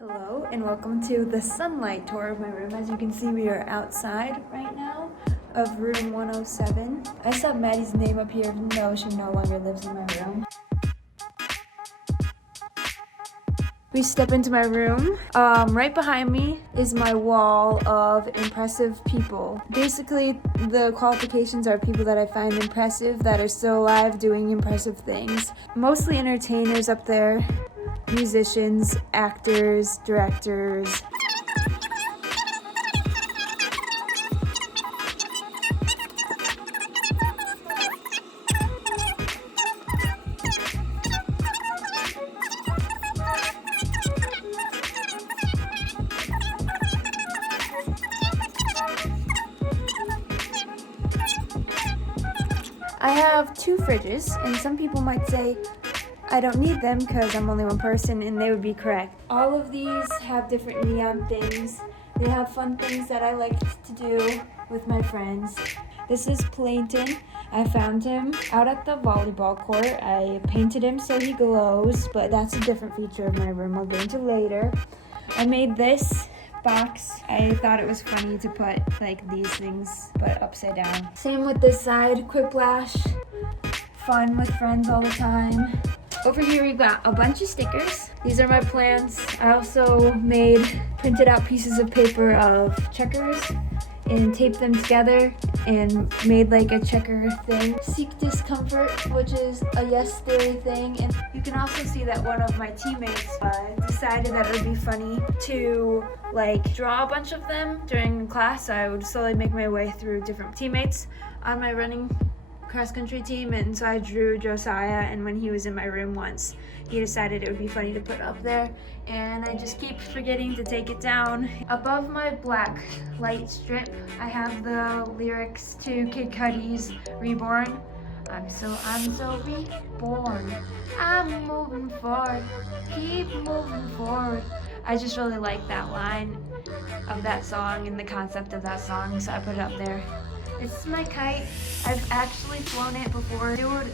Hello and welcome to the sunlight tour of my room. As you can see, we are outside right now of room 107. I saw Maddie's name up here even though she no longer lives in my room. We step into my room. Right behind me is my wall of impressive people. Basically, the qualifications are people that I find impressive, that are still alive doing impressive things. Mostly entertainers up there, musicians, actors, directors. I have two fridges, and some people might say I don't need them because I'm only one person, and they would be correct. All of these have different neon things. They have fun things that I like to do with my friends. This is Plankton. I found him out at the volleyball court. I painted him so he glows, but that's a different feature of my room I'll get into later. I made this box. I thought it was funny to put like these things but upside down. Same with this side, Quiplash, fun with friends all the time. Over here we've got a bunch of stickers. These are my plants. I also printed out pieces of paper of checkers and taped them together and made like a checker thing. Seek discomfort, which is a yes theory thing. And you can also see that one of my teammates decided that it would be funny to like draw a bunch of them during class. I would slowly make my way through different teammates on my running cross-country team, and so I drew Josiah, and when he was in my room once, he decided it would be funny to put up there, and I just keep forgetting to take it down. Above my black light strip, I have the lyrics to Kid Cudi's Reborn. I'm so reborn. I'm moving forward, keep moving forward. I just really like that line of that song and the concept of that song, so I put it up there. This is my kite. I've actually flown it before. Dude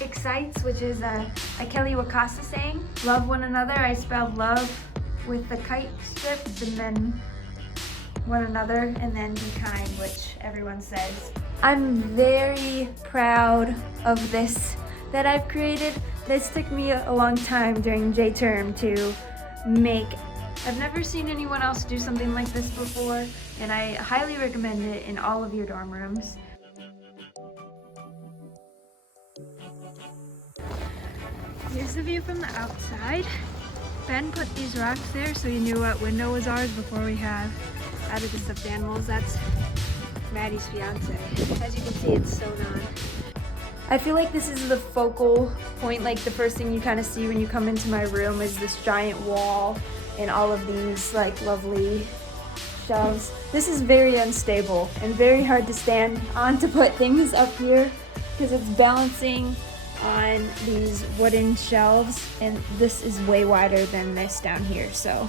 Excites, which is a Kelly Wakasa saying. Love one another. I spelled love with the kite strips and then one another and then be kind, which everyone says. I'm very proud of this that I've created. This took me a long time during J-term to make. I've never seen anyone else do something like this before, and I highly recommend it in all of your dorm rooms. Here's the view from the outside. Ben put these rocks there so he knew what window was ours before we have added the stuffed animals. That's Maddie's fiance. As you can see, it's sewn on. I feel like this is the focal point, like the first thing you kind of see when you come into my room is this giant wall and all of these like lovely shelves. This is very unstable and very hard to stand on to put things up here because it's balancing on these wooden shelves, and this is way wider than this down here. So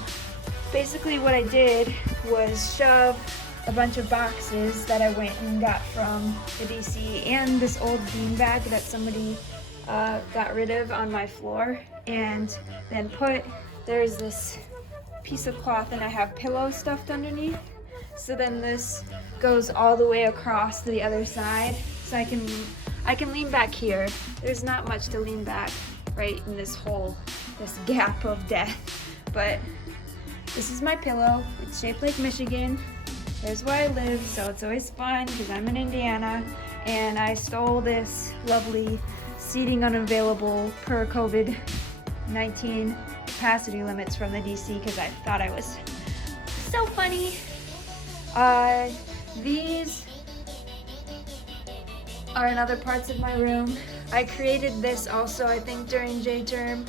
basically what I did was shove a bunch of boxes that I went and got from the DC and this old beanbag that somebody got rid of on my floor, and then there's this piece of cloth and I have pillows stuffed underneath. So then this goes all the way across to the other side. So I can lean back here. There's not much to lean back right in this hole, this gap of death. But this is my pillow. It's shaped like Michigan. There's where I live, so it's always fun because I'm in Indiana. And I stole this lovely seating unavailable per COVID-19 capacity limits from the DC because I thought I was so funny. These are in other parts of my room. I created this also, I think, during J-term,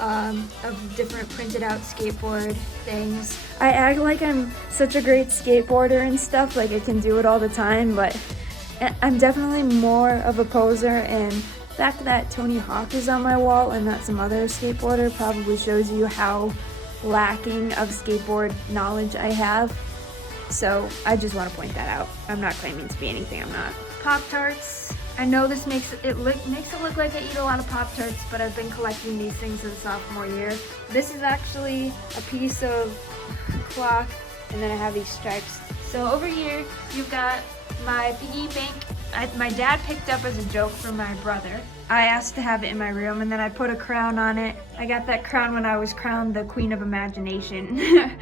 of different printed out skateboard things. I act like I'm such a great skateboarder and stuff, like I can do it all the time, but I'm definitely more of a poser, and the fact that Tony Hawk is on my wall and not some other skateboarder probably shows you how lacking of skateboard knowledge I have. So I just want to point that out. I'm not claiming to be anything I'm not. Pop-Tarts I know this makes it look like I eat a lot of Pop-Tarts, but I've been collecting these things since sophomore year. This is actually a piece of cloth, and then I have these stripes. So over here, you've got my piggy bank. My dad picked up as a joke from my brother. I asked to have it in my room, and then I put a crown on it. I got that crown when I was crowned the Queen of Imagination.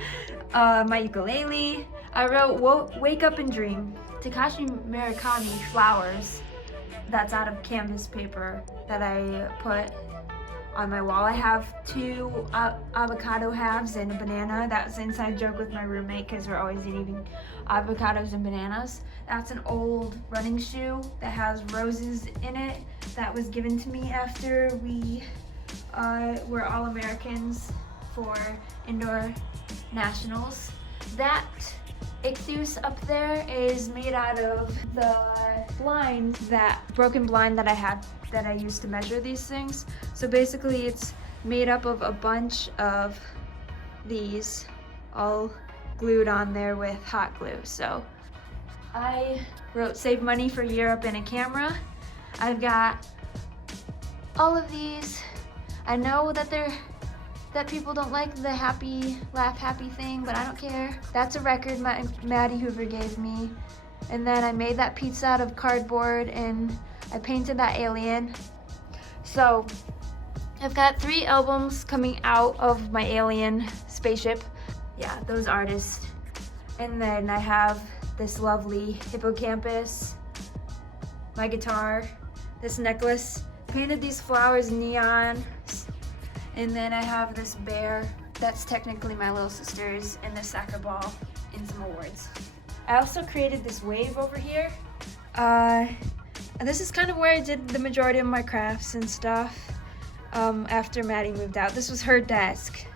My ukulele. I wrote Wake Up and Dream. Takashi Murakami flowers. That's out of canvas paper that I put on my wall. I have 2 avocado halves and a banana. That was an inside joke with my roommate because we're always eating avocados and bananas. That's an old running shoe that has roses in it that was given to me after we were all Americans for indoor nationals. That ichthus up there is made out of the blind, that broken blind that I had that I used to measure these things. So basically it's made up of a bunch of these all glued on there with hot glue. So I wrote save money for Europe in a camera. I've got all of these. I know that people don't like the happy, laugh happy thing, but I don't care. That's a record Maddie Hoover gave me. And then I made that pizza out of cardboard and I painted that alien. So I've got 3 albums coming out of my alien spaceship. Yeah, those artists. And then I have this lovely hippocampus, my guitar, this necklace. Painted these flowers neon. And then I have this bear. That's technically my little sister's, and this soccer ball and some awards. I also created this wave over here. And this is kind of where I did the majority of my crafts and stuff after Maddie moved out. This was her desk.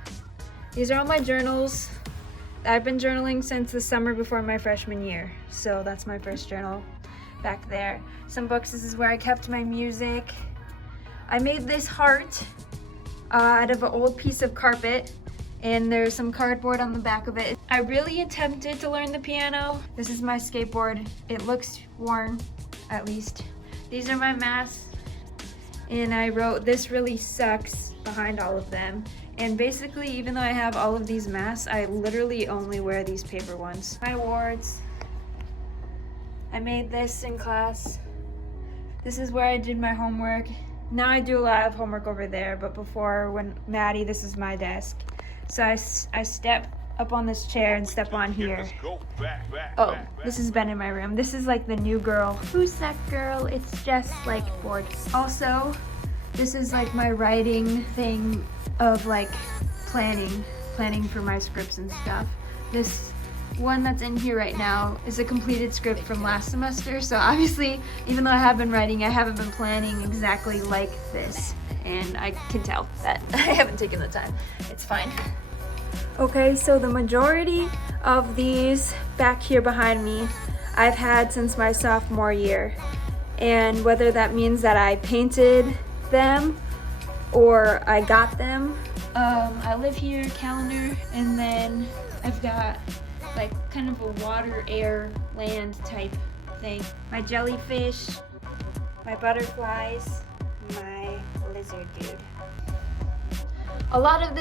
These are all my journals. I've been journaling since the summer before my freshman year. So that's my first journal back there. Some books, this is where I kept my music. I made this heart out of an old piece of carpet, and there's some cardboard on the back of it. I really attempted to learn the piano. This is my skateboard. It looks worn, at least. These are my masks, and I wrote "This really sucks" behind all of them. And basically, even though I have all of these masks, I literally only wear these paper ones. My awards. I made this in class. This is where I did my homework. Now I do a lot of homework over there, but before, when Maddie, this is my desk. So I step up on this chair and step on here. Oh, this has been in my room. This is like the new girl. Who's that girl? It's just like bored. Also, this is like my writing thing of like planning for my scripts and stuff. This one that's in here right now is a completed script from last semester. So obviously, even though I have been writing, I haven't been planning exactly like this. And I can tell that I haven't taken the time. It's fine. Okay, so the majority of these back here behind me, I've had since my sophomore year. And whether that means that I painted them or I got them. I live here, calendar, and then I've got like kind of a water, air, land type thing. My jellyfish, my butterflies, my lizard dude. A lot of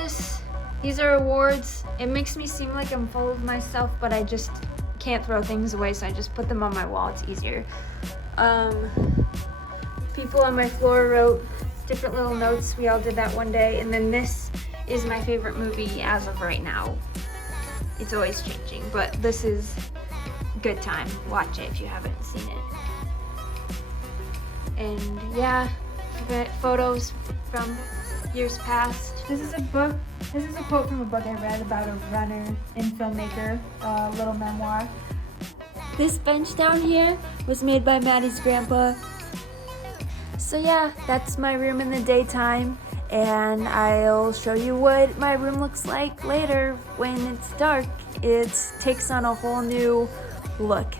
these are awards. It makes me seem like I'm full of myself, but I just can't throw things away, so I just put them on my wall. It's easier. People on my floor wrote different little notes. We all did that one day. And then this is my favorite movie as of right now. It's always changing, but this is a good time. Watch it if you haven't seen it. And yeah, photos from years past. This is a quote from a book I read about a runner and filmmaker, a little memoir. This bench down here was made by Maddie's grandpa. So yeah, that's my room in the daytime, and I'll show you what my room looks like later when it's dark. It takes on a whole new look.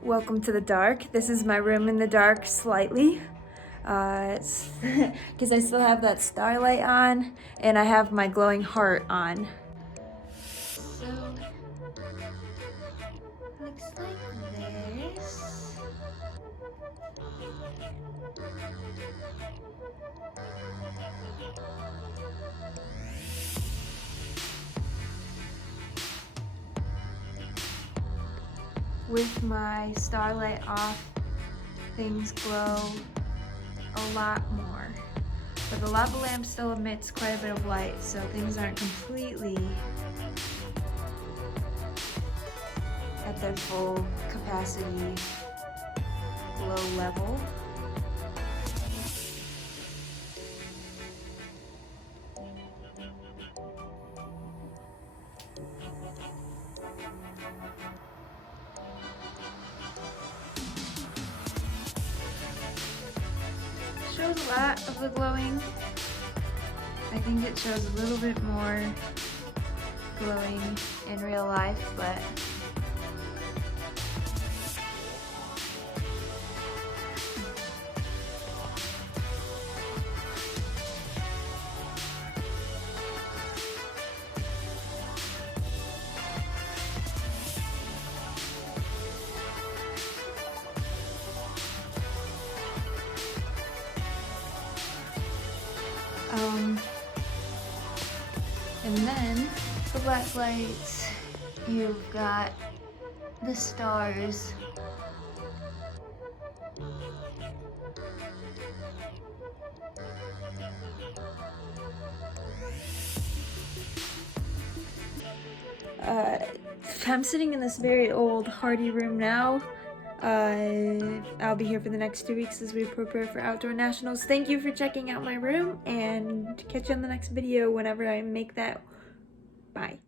Welcome to the dark. This is my room in the dark slightly. It's because I still have that starlight on and I have my glowing heart on. looks like this. With my starlight off, things glow a lot more. But the lava lamp still emits quite a bit of light, so things aren't completely at their full capacity glow level. Shows a lot of the glowing. I think it shows a little bit more glowing in real life, but and then the black lights, you've got the stars. I'm sitting in this very old hardy room now. I'll be here for the next 2 weeks as we prepare for Outdoor Nationals. Thank you for checking out my room, and catch you on the next video whenever I make that. Bye.